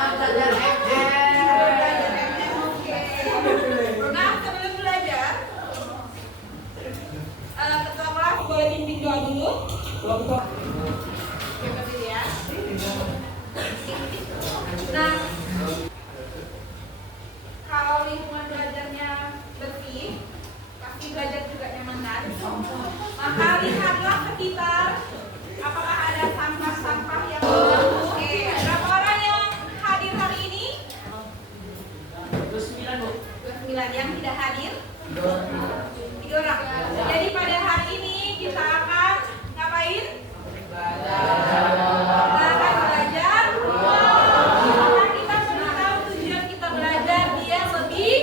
belajar MM. Oke. Nah, sebelum belajar, ketua kelas boleh pimpin doa dulu. Oke, berdiri ya. Nah, kalau lingkungan belajarnya bersih, pasti belajar juga nyaman kan? Maka lihatlah sekitar, apakah ada sampah-sampah yang mengganggu. Oke, berapa orang yang hadir hari ini? 29, Bu. 29 yang tidak hadir? 3 orang. Jadi pada hari ini kita akan ngapain? Akan belajar. Karena kita sudah tahu tujuan kita belajar biar lebih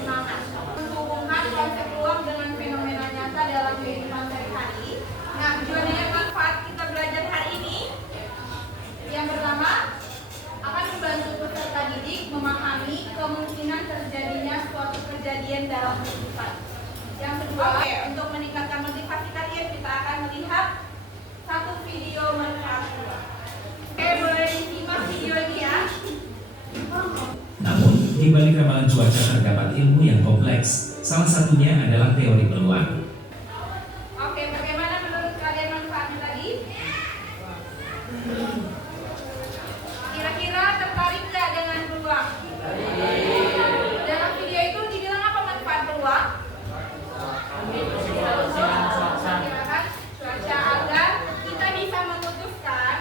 semangat. Menghubungkan konsep peluang dengan fenomena nyata dalam kehidupan sehari-hari. Nah, tujuannya yang manfaat kita belajar hari ini. Yang pertama, akan membantu peserta didik memahami kemungkinan terjadinya suatu kejadian dalam kehidupan. Yang kedua, untuk meningkatkan motivasi kalian, kita akan melihat satu video manfaat. Oke, boleh disimak video ini ya. Namun, di balik ramalan cuaca terdapat ilmu yang kompleks. Salah satunya adalah teori peluang. Oke, bagaimana menurut kalian manfaatnya tadi? Kira-kira tertarik nggak dengan peluang? Dalam video itu dibilang apa manfaat peluang? Cuaca agar kita bisa memutuskan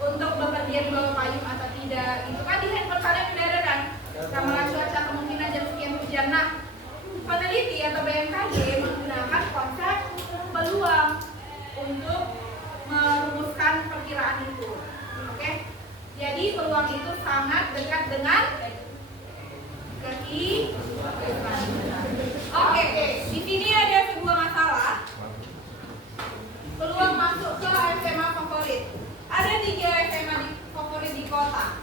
untuk bepergian di bawah payung atau tidak. Itu kan di handphone kalian udah ada kan? Ramalan cuaca kemungkinan jam sekian hujan. Nah, peneliti atau BMKG menggunakan konsep peluang untuk merumuskan perkiraan itu. Oke? Jadi peluang itu sangat dekat dengan kehidupan. Oke, di sini ada sebuah masalah. Peluang masuk ke SMA favorit. Ada 3 SMA favorit di kota.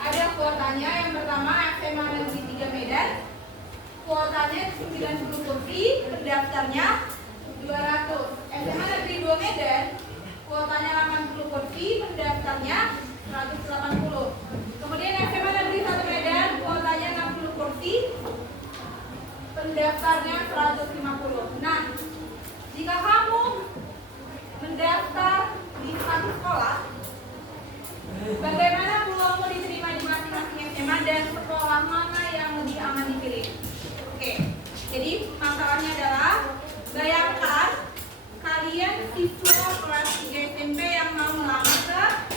Ada kuotanya, yang pertama SMA Negeri 3 Medan. Kuotanya 90 kursi, pendaftarnya 200. SMA Negeri 2 Medan, kuotanya 80 kursi, pendaftarnya 180. Kemudian SMA Negeri 1 Medan, kuotanya 60 kursi, pendaftarnya 150. Nah, jika kamu mendaftar di satu sekolah, bagaimana peluangmu diterima di masing-masing SMA dan sekolah mana yang lebih aman dipilih? Oke, jadi masalahnya adalah bayangkan kalian siswa kelas 3 SMP yang mau melamar ke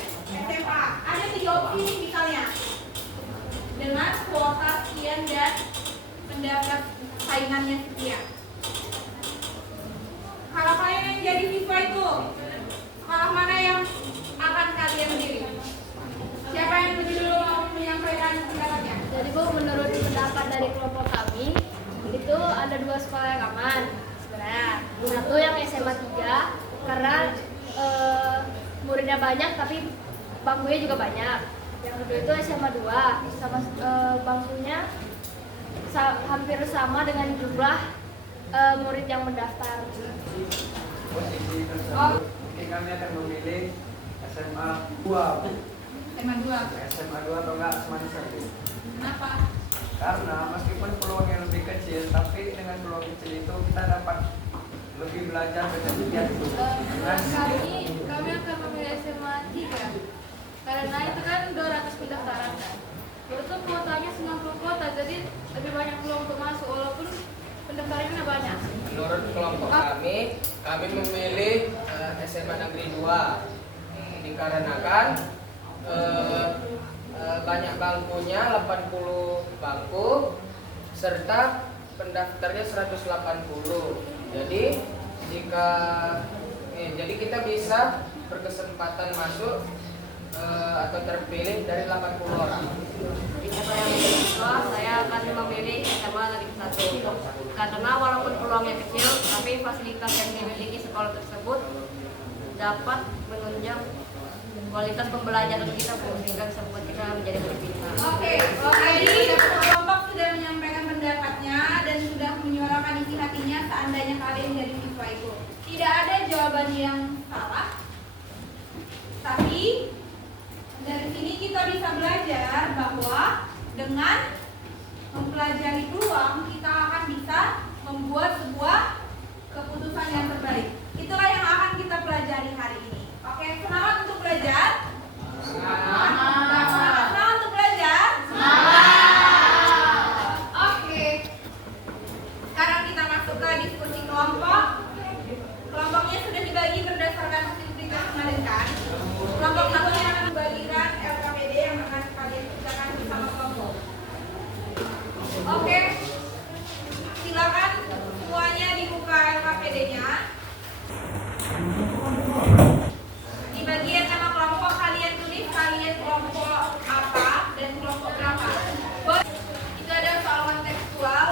SMA. Ada 3 opsi misalnya, dengan kuota sekian dan pendaftar saingannya sekian. Kalau kalian yang jadi siswa itu, sekolah mana yang akan kalian pilih? Siapa yang lebih dulu mau menyampaikan pendapatnya? Jadi Bu, menurut pendapat dari kelompok kami, itu ada 2 sekolah yang aman sebenarnya. Satu yang SMA 3, karena muridnya banyak tapi bangkunya juga banyak. Yang kedua itu SMA 2, sama bangkunya hampir sama dengan jumlah murid yang mendaftar. Posisi tersebut, kami akan memilih SMA 2. SMA 2. SMA 2 atau enggak SMA 1. Kenapa? Karena meskipun peluangnya lebih kecil, tapi dengan peluang kecil itu kita dapat lebih belajar dengan giat. Kami akan memilih SMA 3 karena itu kan 200 pendaftaran kan. Itu kuotanya 90 kuota, jadi lebih banyak peluang untuk masuk walaupun pendaftarannya banyak. Menurut kelompok kami memilih SMA Negeri 2 dikarenakan banyak bangkunya, 80 bangku, serta pendaftarnya 180. Jadi kita bisa berkesempatan masuk atau terpilih dari 80 orang. Jika saya menjadi siswa, saya akan memilih SMA Negeri 1 karena walaupun peluangnya kecil, tapi fasilitas yang dimiliki sekolah tersebut dapat menunjang kualitas pembelajaran kita sehingga bisa membuat kita menjadi lebih pintar. Oke, jadi kelompok sudah menyampaikan pendapatnya dan sudah menyuarakan isi hatinya seandainya kalian jadi siswa itu. Tidak ada jawaban yang salah, tapi dari sini Dengan mempelajari peluang, kita akan bisa membuat sebuah keputusan yang terbaik. Itulah yang akan kita pelajari hari ini. Oke, semangat untuk belajar. Semangat untuk belajar. Oke. Sekarang kita masuk ke diskusi kelompok. Kelompoknya sudah dibagi berdasarkan hasil kita kemarin kan. Kelompok satu yang akan membagikan LKPD yang akan kalian kerjakan bersama kelompok. Oke. Silakan semuanya dibuka LKPD-nya. Di bagian nama kelompok kalian tulis kalian kelompok apa dan kelompok berapa. Itu ada soal tekstual.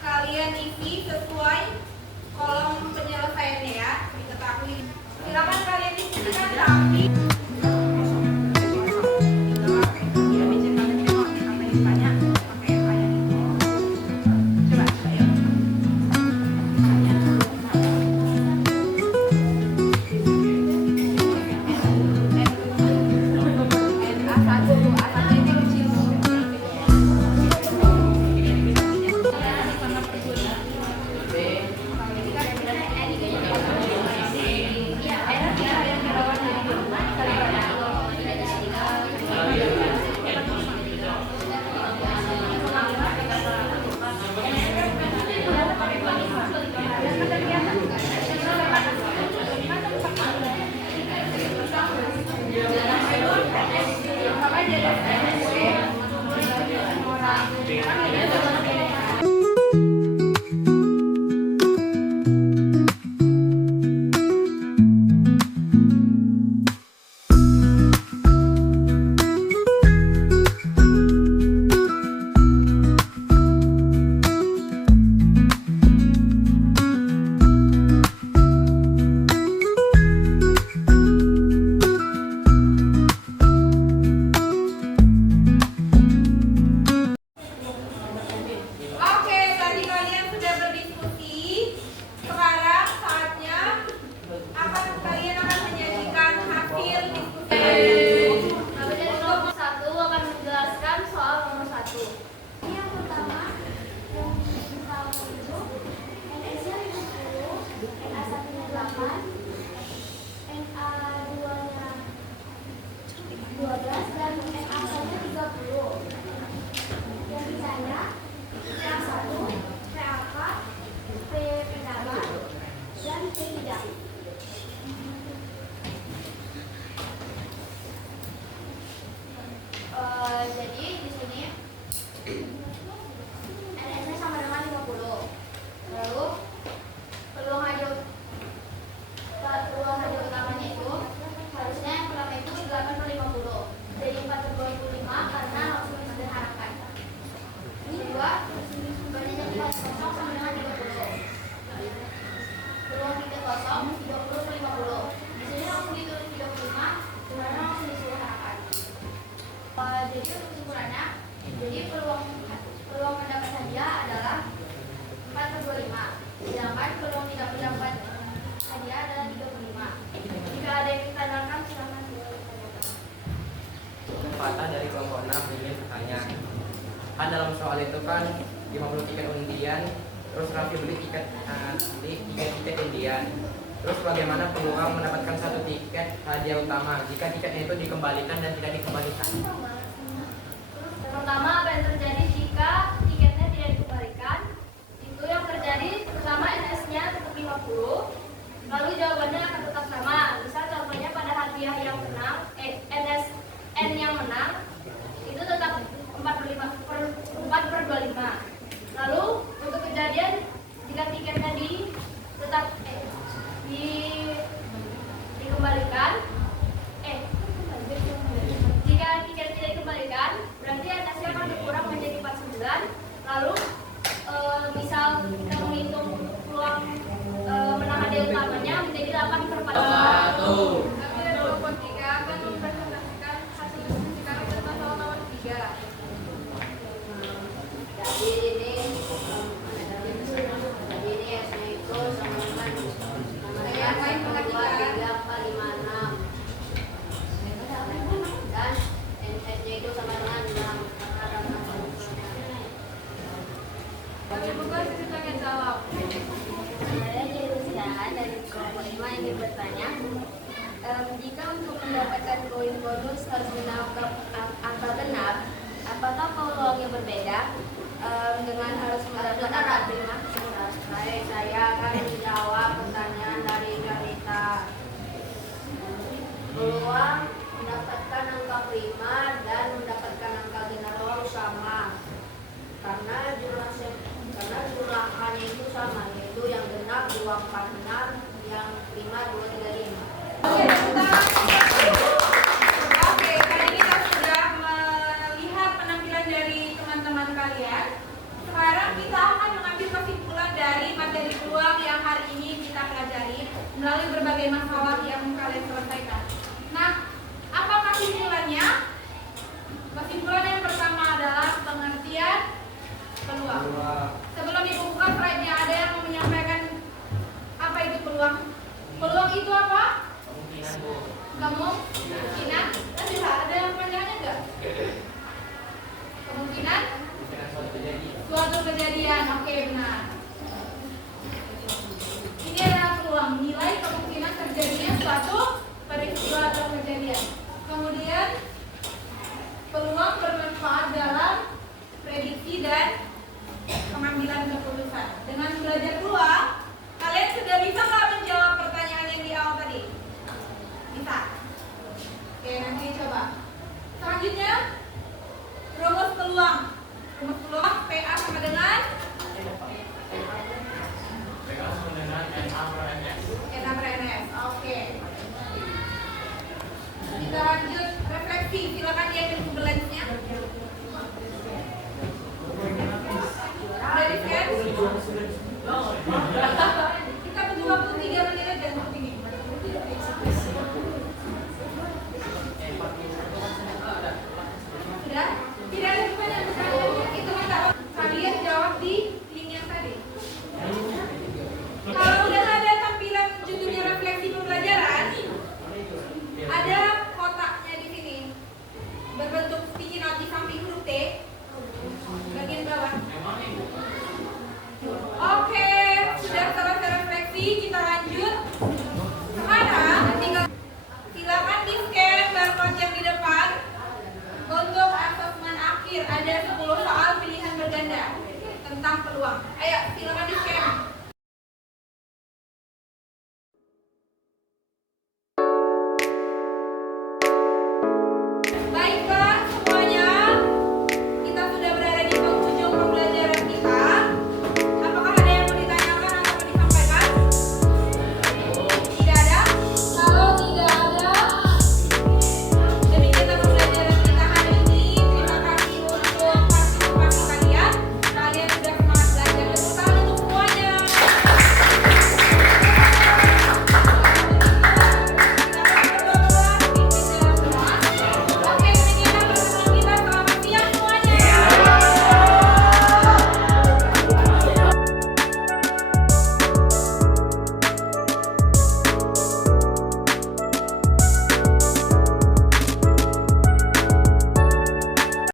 Kalian isi sesuai kolom penyelesaiannya ya, diketahui. Silakan kalian isikan rapi. Oke, tadi kalian sudah berdiskusi. Sekarang saatnya kalian akan menyajikan hasil diskusi. Kami dari kelompok 1 akan menjelaskan soal nomor 1. Yang pertama, yang itu NS-nya 50, NA1-nya 8, NA2-nya 12, dan NA1-nya 30. Yang sisanya, yang 1, PAK, P pendapat, dan P tidak. Jadi di sini NS-nya sama dengan 50. Lalu peluang hadiah utamanya itu harusnya yang pertama itu 8/50. Jadi 4/25 karena langsung disederhanakan. Kedua, bandingnya 4 kosong sama dengan 30. Peluang 3 kosong 30/50. Di sini langsung ditulis 35 karena langsung disederhanakan. Jadi untuk kesimpulannya, jadi peluang mendapat hadiah adalah 4/25, sedangkan peluang tidak mendapat hadiah adalah 35. Jika ada yang ditanyakan, silakan ditanyakan. Fatah dari kelompok 6 ingin bertanya. Kan dalam soal itu kan 50 tiket undian, terus Raffi beli tiket undian. Terus bagaimana peluang mendapatkan satu tiket hadiah utama jika tiketnya itu dikembalikan dan tidak dikembalikan? Pertama, apa yang terjadi jika tiketnya tidak dikembalikan? Itu yang terjadi pertama NS-nya tetap 50, lalu jawabannya akan tetap sama. Misal contohnya pada hadiah yang menang, NSN yang menang itu tetap 4/25. Lalu untuk kejadian jika tiketnya dikembalikan, jika tiket tidak dikembalikan, berarti NS-nya akan berkurang menjadi Oke, nanti coba. Selanjutnya, rumus peluang. Rumus peluang PA sama dengan NA per NS. Oke. Kita lanjut refleksi, silakan